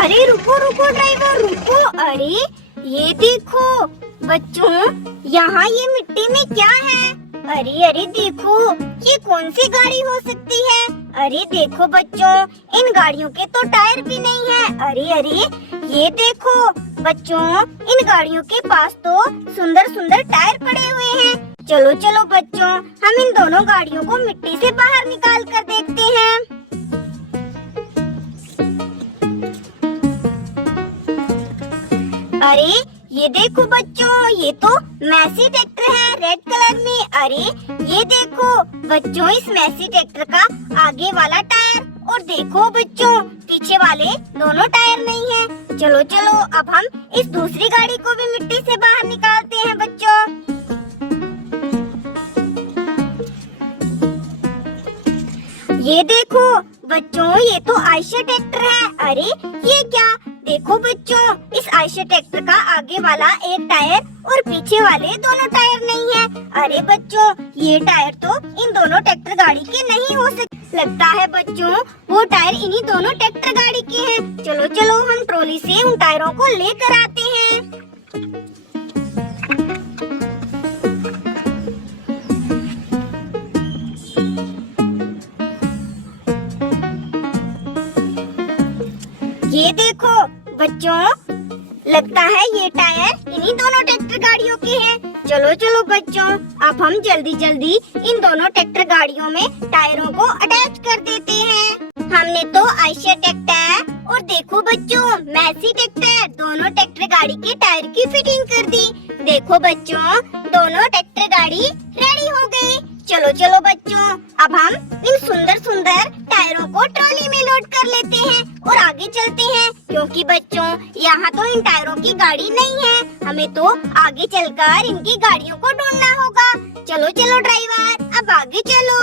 अरे रुको रुको ड्राइवर रुको। अरे ये देखो बच्चों, यहाँ ये मिट्टी में क्या है? अरे अरे देखो, ये कौन सी गाड़ी हो सकती है? अरे देखो बच्चों, इन गाड़ियों के तो टायर भी नहीं है। अरे अरे ये देखो बच्चों, इन गाड़ियों के पास तो सुंदर सुंदर टायर पड़े हुए हैं। चलो चलो बच्चों, हम इन दोनों गाड़ियों को मिट्टी से बाहर निकाल कर देखते हैं। अरे ये देखो बच्चों, ये तो मैसी ट्रैक्टर है रेड कलर में। अरे ये देखो बच्चों, इस मैसी ट्रैक्टर का आगे वाला टायर और देखो बच्चों, पीछे वाले दोनों टायर नहीं है। चलो चलो, अब हम इस दूसरी गाड़ी को भी मिट्टी से बाहर निकालते हैं बच्चों। ये देखो बच्चों, ये तो आयशर ट्रैक्टर है। अरे ये क्या? देखो बच्चों, इस आयशर ट्रैक्टर का आगे वाला एक टायर और पीछे वाले दोनों टायर नहीं है। अरे बच्चों, ये टायर तो इन दोनों ट्रैक्टर गाड़ी के नहीं हो सकते। लगता है बच्चों, वो टायर इन्हीं दोनों ट्रैक्टर गाड़ी के हैं। चलो चलो, हम ट्रॉली से उन टायरों को लेकर आते हैं। ये देखो बच्चों, लगता है ये टायर इन्हीं दोनों ट्रैक्टर गाड़ियों के हैं। चलो चलो बच्चों, अब हम जल्दी जल्दी इन दोनों ट्रैक्टर गाड़ियों में टायरों को अटैच कर देते हैं। हमने तो आयशर ट्रैक्टर और देखो बच्चों मैसी ट्रैक्टर, दोनों ट्रैक्टर गाड़ी के टायर की फिटिंग कर दी। देखो बच्चों, दोनों ट्रैक्टर गाड़ी रेडी हो गई। चलो चलो बच्चों, अब हम इन सुंदर सुंदर टायरों को ट्रॉली में लोड कर लेते हैं और आगे चलते हैं, क्योंकि बच्चों यहाँ तो इन टायरों की गाड़ी नहीं है। हमें तो आगे चलकर इनकी गाड़ियों को ढूंढना होगा। चलो चलो ड्राइवर, अब आगे चलो।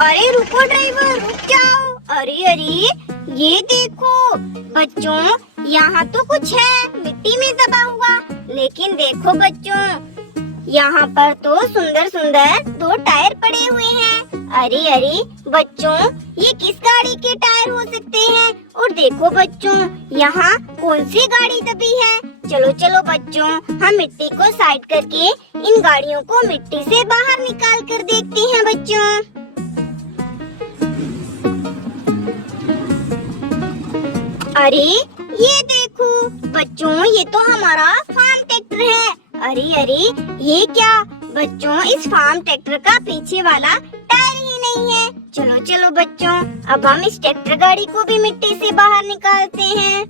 अरे रुको ड्राइवर, रुक जाओ। अरे अरे ये देखो बच्चों, यहाँ तो कुछ है मिट्टी में दबा हुआ, लेकिन देखो बच्चों, यहाँ पर तो सुंदर सुंदर दो टायर पड़े हुए हैं। अरे अरे बच्चों, ये किस गाड़ी के टायर हो सकते हैं? और देखो बच्चों, यहाँ कौन सी गाड़ी दबी है? चलो चलो बच्चों, हम मिट्टी को साइड करके इन गाड़ियों को मिट्टी से बाहर निकाल कर देखते हैं बच्चों। अरे ये देखो बच्चों, ये तो हमारा फार्म ट्रैक्टर है। अरे अरे ये क्या बच्चों, इस फार्म ट्रैक्टर का पीछे वाला टायर ही नहीं है। चलो चलो बच्चों, अब हम इस ट्रैक्टर गाड़ी को भी मिट्टी से बाहर निकालते हैं।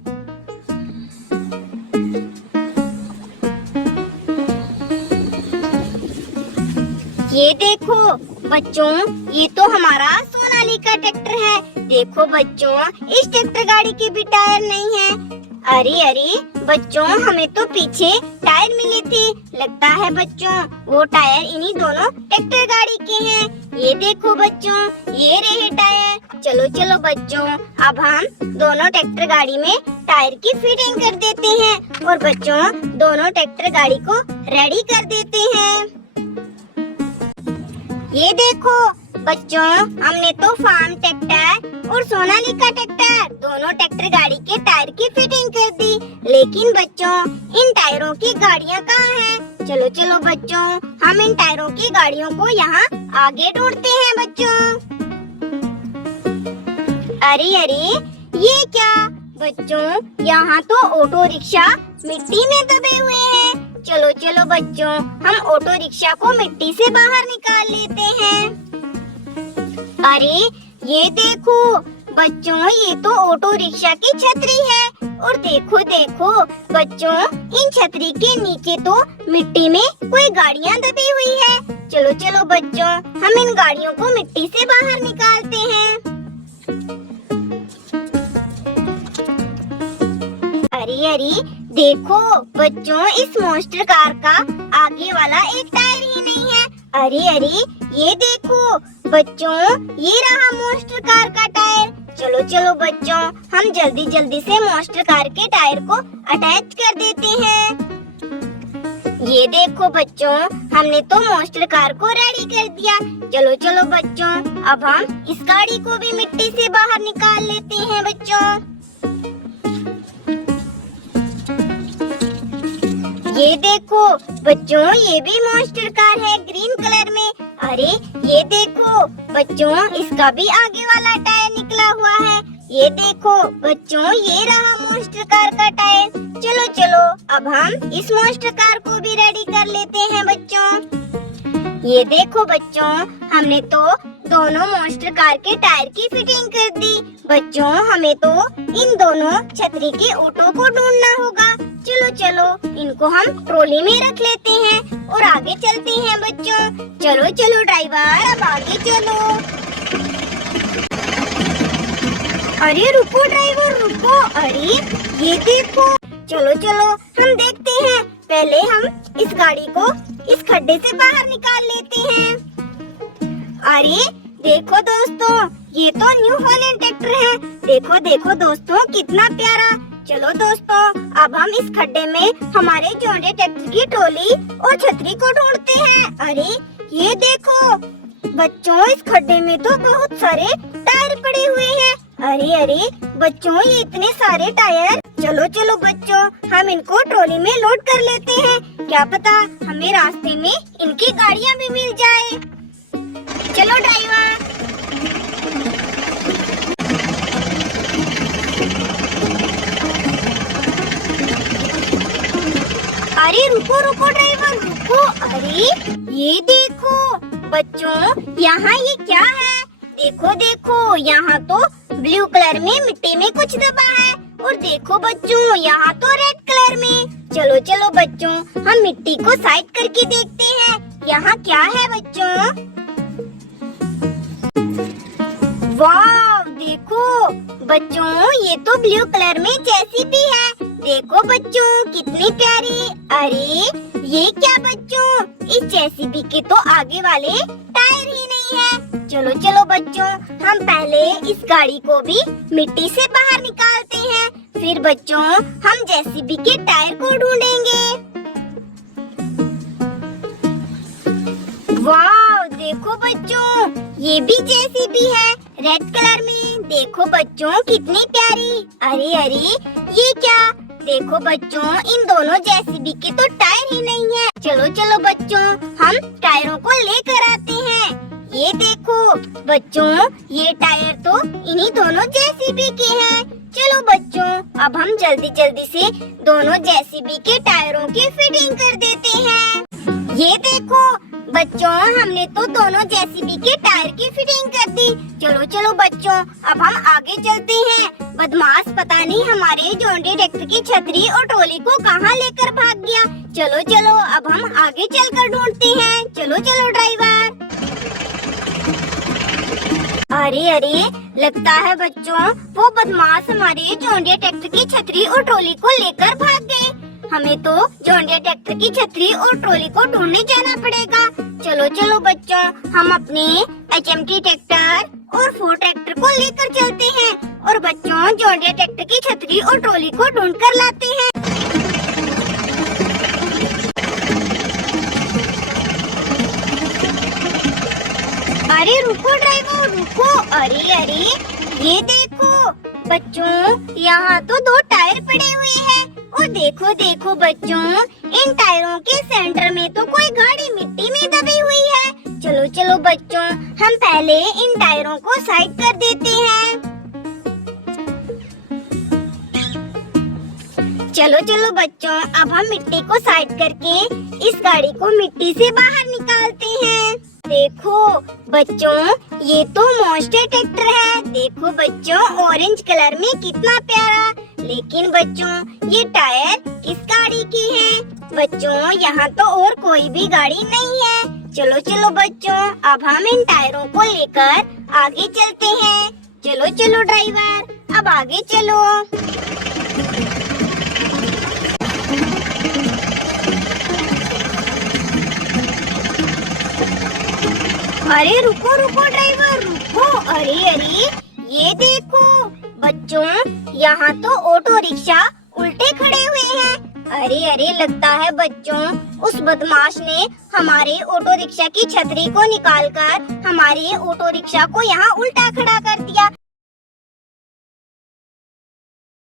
ये देखो बच्चों, ये तो हमारा सोनालिका ट्रैक्टर है। देखो बच्चों, इस ट्रैक्टर गाड़ी के भी टायर नहीं है। अरे अरे बच्चों, हमें तो पीछे टायर मिले थे। लगता है बच्चों, वो टायर इन्हीं दोनों ट्रैक्टर गाड़ी के हैं। ये देखो बच्चों, ये रहे टायर। चलो चलो बच्चों, अब हम दोनों ट्रैक्टर गाड़ी में टायर की फिटिंग कर देते हैं और बच्चों दोनों ट्रैक्टर गाड़ी को रेडी कर देते हैं। ये देखो बच्चों, हमने तो फार्म ट्रैक्टर और सोनालिका ट्रैक्टर दोनों ट्रैक्टर गाड़ी के टायर की फिटिंग कर दी, लेकिन बच्चों इन टायरों की गाड़ियाँ कहाँ हैं? चलो चलो बच्चों, हम इन टायरों की गाड़ियों को यहाँ आगे ढूंढते हैं बच्चों। अरे अरे ये क्या बच्चों, यहाँ तो ऑटो रिक्शा मिट्टी में दबे हुए हैं। चलो चलो बच्चों, हम ऑटो रिक्शा को मिट्टी से बाहर निकाल लेते हैं। अरे ये देखो बच्चों, ये तो ऑटो रिक्शा की छतरी है और देखो देखो बच्चों, इन छतरी के नीचे तो मिट्टी में कोई गाड़ियाँ दबी हुई है। चलो चलो बच्चों, हम इन गाड़ियों को मिट्टी से बाहर निकालते हैं। अरे अरे देखो बच्चों, इस मॉन्स्टर कार का आगे वाला एक टायर ही नहीं है। अरे अरे ये देखो बच्चों, ये रहा मॉन्स्टर कार का टायर। चलो चलो बच्चों, हम जल्दी जल्दी से मॉन्स्टर कार के टायर को अटैच कर देते हैं। ये देखो बच्चों, हमने तो मॉन्स्टर कार को रेडी कर दिया। चलो चलो बच्चों, अब हम इस गाड़ी को भी मिट्टी से बाहर निकाल लेते हैं बच्चों। ये देखो बच्चों, ये भी मॉन्स्टर कार है ग्रीन कलर में। अरे ये देखो बच्चों, इसका भी आगे वाला टायर निकला हुआ है। ये देखो बच्चों, ये रहा मॉन्स्टर कार का टायर। चलो चलो, अब हम इस मॉन्स्टर कार को भी रेडी कर लेते हैं बच्चों। ये देखो बच्चों, हमने तो दोनों मॉन्स्टर कार के टायर की फिटिंग कर दी। बच्चों, हमें तो इन दोनों छतरी के ओटो को ढूंढना होगा। चलो चलो, इनको हम ट्रॉली में रख लेते हैं और आगे चलते हैं बच्चों। चलो चलो ड्राइवर, अब आगे चलो। अरे रुको ड्राइवर रुको, अरे ये देखो। चलो चलो, हम देखते हैं। पहले हम इस गाड़ी को इस खड्डे से बाहर निकाल लेते हैं। अरे देखो दोस्तों, ये तो न्यू हॉलैंड ट्रैक्टर है। देखो देखो दोस्तों, कितना प्यारा। चलो दोस्तों, अब हम इस खड्डे में हमारे जॉन डीरे ट्रैक्टर की ट्रॉली और छतरी को ढूंढते हैं। अरे ये देखो बच्चों, इस खड्डे में तो बहुत सारे टायर पड़े हुए हैं। अरे अरे बच्चों, ये इतने सारे टायर। चलो चलो बच्चों, हम इनको ट्रॉली में लोड कर लेते हैं। क्या पता हमें रास्ते में इनकी गाड़ियाँ भी मिल जाए। चलो ड्राइवर। अरे रुको रुको ड्राइवर रुको। अरे ये देखो बच्चों, यहाँ ये क्या है? देखो देखो, यहाँ तो ब्लू कलर में मिट्टी में कुछ दबा है। और देखो बच्चों, यहाँ तो रेड कलर में। चलो चलो बच्चों, हम मिट्टी को साइड करके देखते हैं यहाँ क्या है बच्चों। वाह देखो बच्चों, ये तो ब्लू कलर में जेसीबी है। देखो बच्चों, कितनी प्यारी। अरे ये क्या बच्चों, इस जेसीबी के तो आगे वाले टायर ही नहीं है। चलो चलो बच्चों, हम पहले इस गाड़ी को भी मिट्टी से बाहर निकालते हैं, फिर बच्चों हम जेसीबी के टायर को ढूंढेंगे। वाह देखो बच्चों, ये भी जेसीबी है रेड कलर में। देखो बच्चों, कितनी प्यारी। अरे अरे ये क्या? देखो बच्चों, इन दोनों जेसीबी के तो टायर ही नहीं है। चलो चलो बच्चों, हम टायरों को लेकर आते हैं। ये देखो बच्चों, ये टायर तो इन्हीं दोनों जेसीबी के हैं। चलो बच्चों, अब हम जल्दी जल्दी से दोनों जेसीबी के टायरों की फिटिंग कर देते हैं। ये देखो बच्चों, हमने तो दोनों जेसीबी के टायर की फिटिंग कर दी। चलो चलो बच्चों, अब हम आगे चलते हैं। बदमाश पता नहीं हमारे जॉन डीरे ट्रैक्टर की छतरी और ट्रॉली को कहाँ लेकर भाग गया। चलो चलो, अब हम आगे चलकर ढूंढते हैं। चलो चलो ड्राइवर। अरे अरे, लगता है बच्चों वो बदमाश हमारे जॉन डीरे ट्रैक्टर की छतरी और ट्रॉली को लेकर भाग गए। हमें तो जॉन डीरे ट्रैक्टर की छतरी और ट्रॉली को ढूंढने जाना पड़ेगा। चलो चलो बच्चों, हम अपने HMT ट्रैक्टर और फोर्ड ट्रैक्टर को लेकर चलते हैं और बच्चों जॉन डीरे ट्रैक्टर की छतरी और ट्रॉली को ढूंढ कर लाते हैं। अरे रुको ड्राइवर रुको। अरे अरे ये देखो बच्चों, यहाँ तो दो टायर पड़े हुए हैं। और देखो देखो बच्चों, इन टायरों के सेंटर में तो कोई गाड़ी मिट्टी में दबी हुई है। चलो चलो बच्चों, हम पहले इन टायरों को साइड कर देते हैं। चलो चलो बच्चों, अब हम मिट्टी को साइड करके इस गाड़ी को मिट्टी से बाहर निकालते हैं। देखो बच्चों, ये तो मॉन्स्टर ट्रैक्टर है। देखो बच्चों, ऑरेंज कलर में कितना प्यारा। लेकिन बच्चों, ये टायर किस गाड़ी की है? बच्चों, यहाँ तो और कोई भी गाड़ी नहीं है। चलो चलो बच्चों, अब हम इन टायरों को लेकर आगे चलते हैं। चलो चलो ड्राइवर, अब आगे चलो। अरे रुको रुको ड्राइवर रुको। अरे अरे ये देखो बच्चों, यहाँ तो ऑटो रिक्शा उल्टे खड़े हुए हैं। अरे अरे, लगता है बच्चों उस बदमाश ने हमारे ऑटो रिक्शा की छतरी को निकालकर हमारे ऑटो रिक्शा को यहाँ उल्टा खड़ा कर दिया।